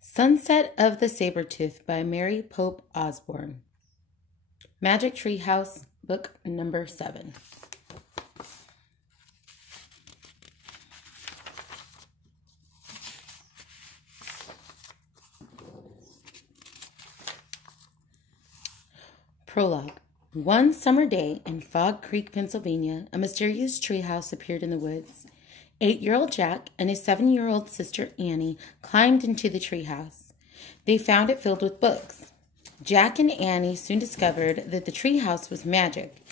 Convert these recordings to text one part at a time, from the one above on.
Sunset of the Sabertooth by Mary Pope Osborne. Magic Tree House, book number 7. Prologue. One summer day in Fog Creek, Pennsylvania, a mysterious treehouse appeared in the woods. 8-year-old Jack and his 7-year-old sister Annie climbed into the treehouse. They found it filled with books. Jack and Annie soon discovered that the treehouse was magic.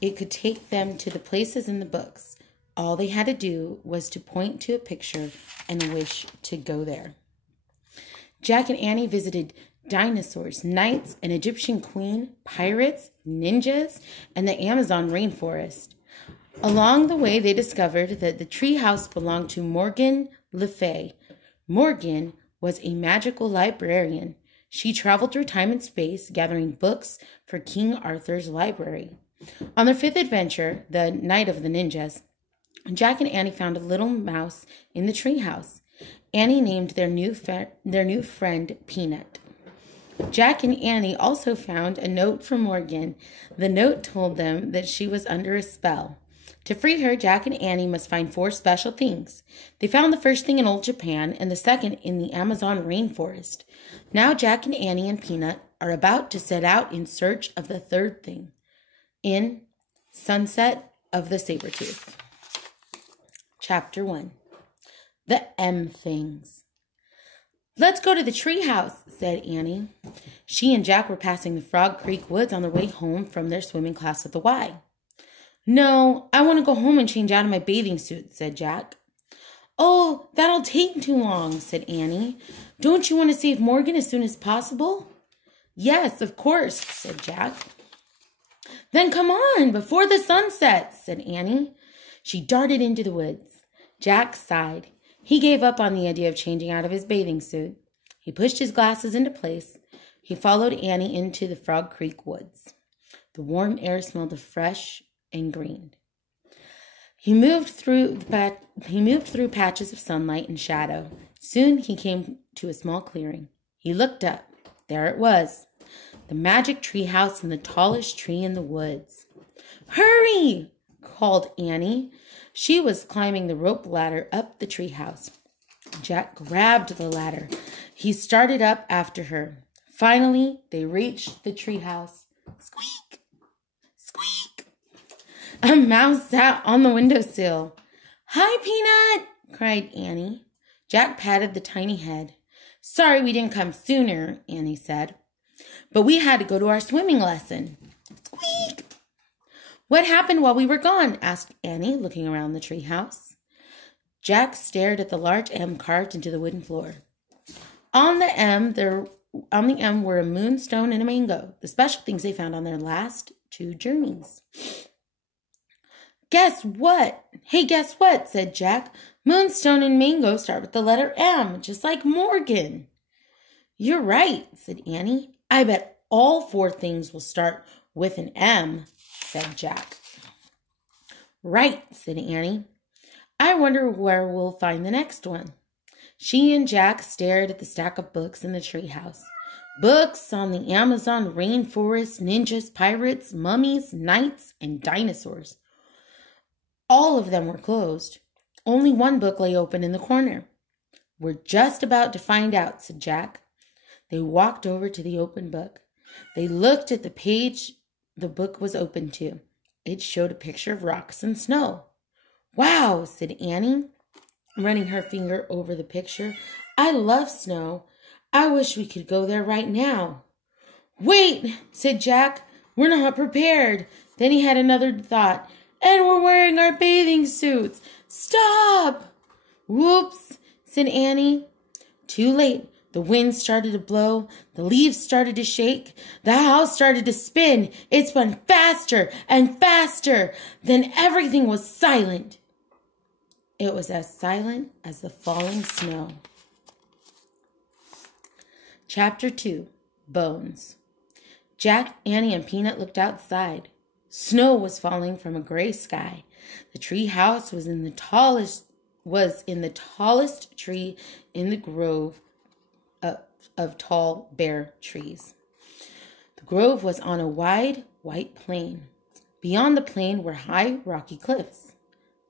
It could take them to the places in the books. All they had to do was to point to a picture and wish to go there. Jack and Annie visited dinosaurs, knights, an Egyptian queen, pirates, ninjas, and the Amazon rainforest. Along the way, they discovered that the treehouse belonged to Morgan Le Fay. Morgan was a magical librarian. She traveled through time and space, gathering books for King Arthur's library. On their 5th adventure, the Night of the Ninjas, Jack and Annie found a little mouse in the treehouse. Annie named their new friend Peanut. Jack and Annie also found a note from Morgan. The note told them that she was under a spell. To free her, Jack and Annie must find 4 special things. They found the first thing in old Japan and the second in the Amazon rainforest. Now Jack and Annie and Peanut are about to set out in search of the 3rd thing in Sunset of the Sabertooth. Chapter 1. The M Things. "Let's go to the treehouse," said Annie. She and Jack were passing the Frog Creek woods on their way home from their swimming class at the Y. "No, I want to go home and change out of my bathing suit," said Jack. "Oh, that'll take too long," said Annie. "Don't you want to save Morgan as soon as possible?" "Yes, of course," said Jack. "Then come on, before the sun sets," said Annie. She darted into the woods. Jack sighed. He gave up on the idea of changing out of his bathing suit. He pushed his glasses into place. He followed Annie into the Frog Creek woods. The warm air smelled of fresh and green. He moved through patches of sunlight and shadow. Soon he came to a small clearing. He looked up. There it was, the magic tree house in the tallest tree in the woods. "Hurry!" called Annie. She was climbing the rope ladder up the tree house. Jack grabbed the ladder. He started up after her. Finally, they reached the tree house. Squeak! Squeak! A mouse sat on the windowsill. "Hi, Peanut!" cried Annie. Jack patted the tiny head. "Sorry we didn't come sooner," Annie said. "But we had to go to our swimming lesson." Squeak! "What happened while we were gone?" asked Annie, looking around the treehouse. Jack stared at the large M carved into the wooden floor. On the M were a moonstone and a mango, the special things they found on their last 2 journeys. "Guess what? Hey, guess what?" said Jack. "Moonstone and mango start with the letter M, just like Morgan." "You're right," said Annie. "I bet all 4 things will start with an M," said Jack. "Right," said Annie. "I wonder where we'll find the next one." She and Jack stared at the stack of books in the treehouse. Books on the Amazon rainforest, ninjas, pirates, mummies, knights, and dinosaurs. All of them were closed. Only one book lay open in the corner. "We're just about to find out," said Jack. They walked over to the open book. They looked at the page the book was open to. It showed a picture of rocks and snow. "Wow," said Annie, running her finger over the picture. "I love snow. I wish we could go there right now." "Wait," said Jack. "We're not prepared." Then he had another thought. "And we're wearing our bathing suits. Stop!" "Whoops," said Annie. Too late. The wind started to blow. The leaves started to shake. The house started to spin. It spun faster and faster. Then everything was silent. It was as silent as the falling snow. Chapter 2. Bones. Jack, Annie, and Peanut looked outside. Snow was falling from a gray sky. The tree house was in the tallest tree in the grove. of tall, bare trees. The grove was on a wide, white plain. Beyond the plain were high, rocky cliffs.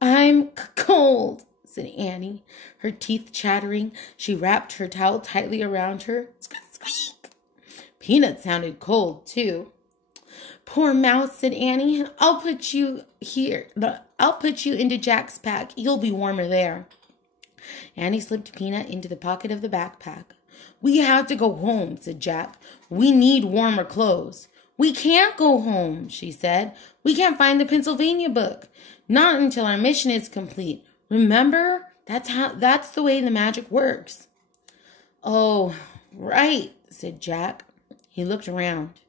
"I'm cold," said Annie, her teeth chattering. She wrapped her towel tightly around her. Squeak, squeak. Peanut sounded cold, too. "Poor mouse," said Annie. I'll put you into Jack's pack. You'll be warmer there." Annie slipped Peanut into the pocket of the backpack. "We have to go home," said Jack. "We need warmer clothes." "We can't go home," she said. "We can't find the Pennsylvania book. Not until our mission is complete. Remember? That's the way the magic works." "Oh, right," said Jack. He looked around.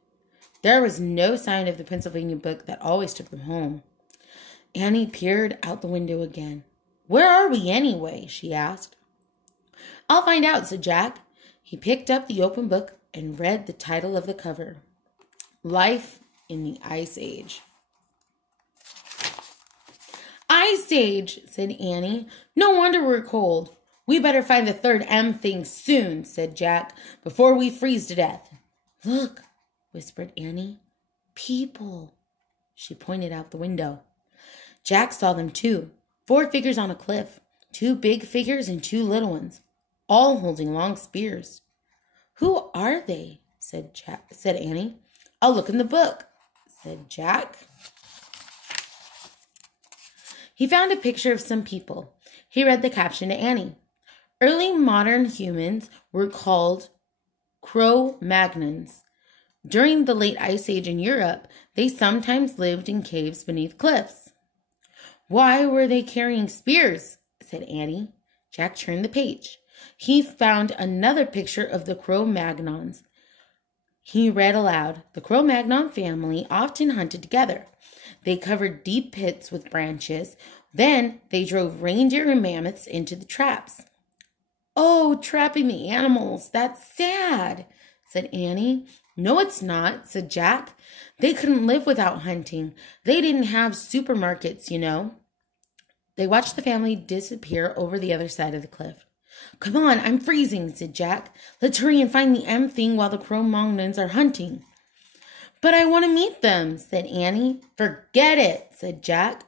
There was no sign of the Pennsylvania book that always took them home. Annie peered out the window again. "Where are we anyway?" she asked. "I'll find out," said Jack. He picked up the open book and read the title of the cover. Life in the Ice Age. "Ice Age," said Annie. "No wonder we're cold." "We better find the third M thing soon," said Jack, "before we freeze to death." "Look," whispered Annie. "People." She pointed out the window. Jack saw them too. 4 figures on a cliff. 2 big figures and 2 little ones, all holding long spears. "Who are they?" said Annie. "I'll look in the book," said Jack. He found a picture of some people. He read the caption to Annie. Early modern humans were called Cro-Magnons. During the late Ice Age in Europe, they sometimes lived in caves beneath cliffs. "Why were they carrying spears?" said Annie. Jack turned the page. He found another picture of the Cro-Magnons. He read aloud. The Cro-Magnon family often hunted together. They covered deep pits with branches. Then they drove reindeer and mammoths into the traps. "Oh, trapping the animals. That's sad," said Annie. "No, it's not," said Jack. "They couldn't live without hunting. They didn't have supermarkets, you know." They watched the family disappear over the other side of the cliff. "Come on, I'm freezing," said Jack. "Let's hurry and find the M thing while the Cro-Magnons are hunting." "But I want to meet them," said Annie. "Forget it," said Jack.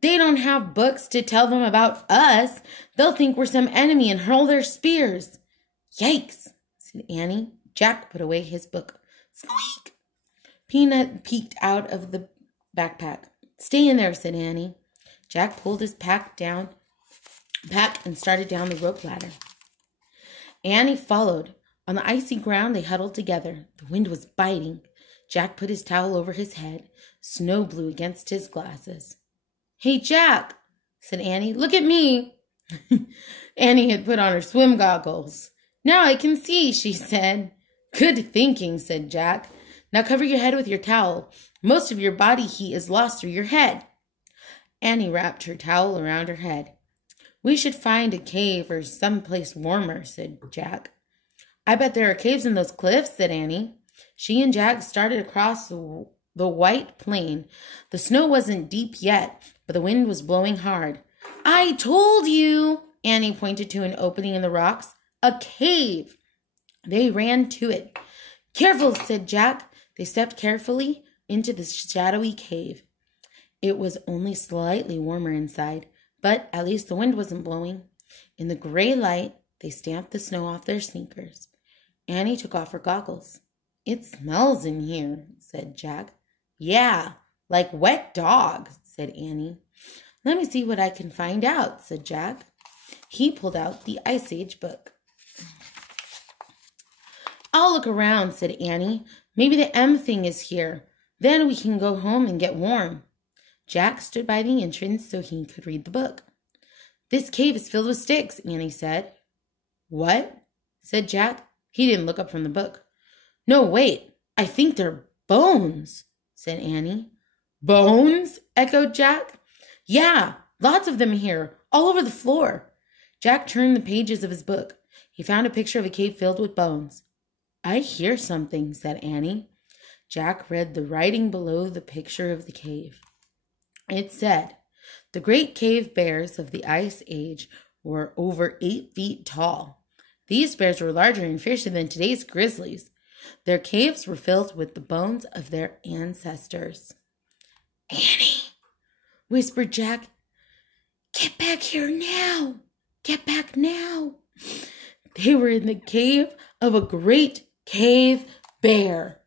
"They don't have books to tell them about us. They'll think we're some enemy and hurl their spears." "Yikes," said Annie. Jack put away his book. Squeak! Peanut peeked out of the backpack. "Stay in there," said Annie. Jack pulled his pack and started down the rope ladder. Annie followed. On the icy ground, they huddled together. The wind was biting. Jack put his towel over his head. Snow blew against his glasses. "Hey, Jack," said Annie. "Look at me." Annie had put on her swim goggles. "Now I can see," she said. "Good thinking," said Jack. "Now cover your head with your towel. Most of your body heat is lost through your head." Annie wrapped her towel around her head. "We should find a cave or someplace warmer," said Jack. "I bet there are caves in those cliffs," said Annie. She and Jack started across the white plain. The snow wasn't deep yet, but the wind was blowing hard. "I told you!" Annie pointed to an opening in the rocks. "A cave!" They ran to it. "Careful," said Jack. They stepped carefully into the shadowy cave. It was only slightly warmer inside, but at least the wind wasn't blowing. In the gray light, they stamped the snow off their sneakers. Annie took off her goggles. "It smells in here," said Jack. "Yeah, like wet dog," said Annie. "Let me see what I can find out," said Jack. He pulled out the Ice Age book. "I'll look around," said Annie. "Maybe the M thing is here. Then we can go home and get warm." Jack stood by the entrance so he could read the book. "This cave is filled with sticks," Annie said. "What?" said Jack. He didn't look up from the book. "No, wait. I think they're bones," said Annie. "Bones?" echoed Jack. "Yeah, lots of them here, all over the floor." Jack turned the pages of his book. He found a picture of a cave filled with bones. "I hear something," said Annie. Jack read the writing below the picture of the cave. It said, "The great cave bears of the Ice Age were over 8 feet tall. These bears were larger and fiercer than today's grizzlies. Their caves were filled with the bones of their ancestors. "Annie," whispered Jack, "get back here now! Get back now!" They were in the cave of a great cave bear.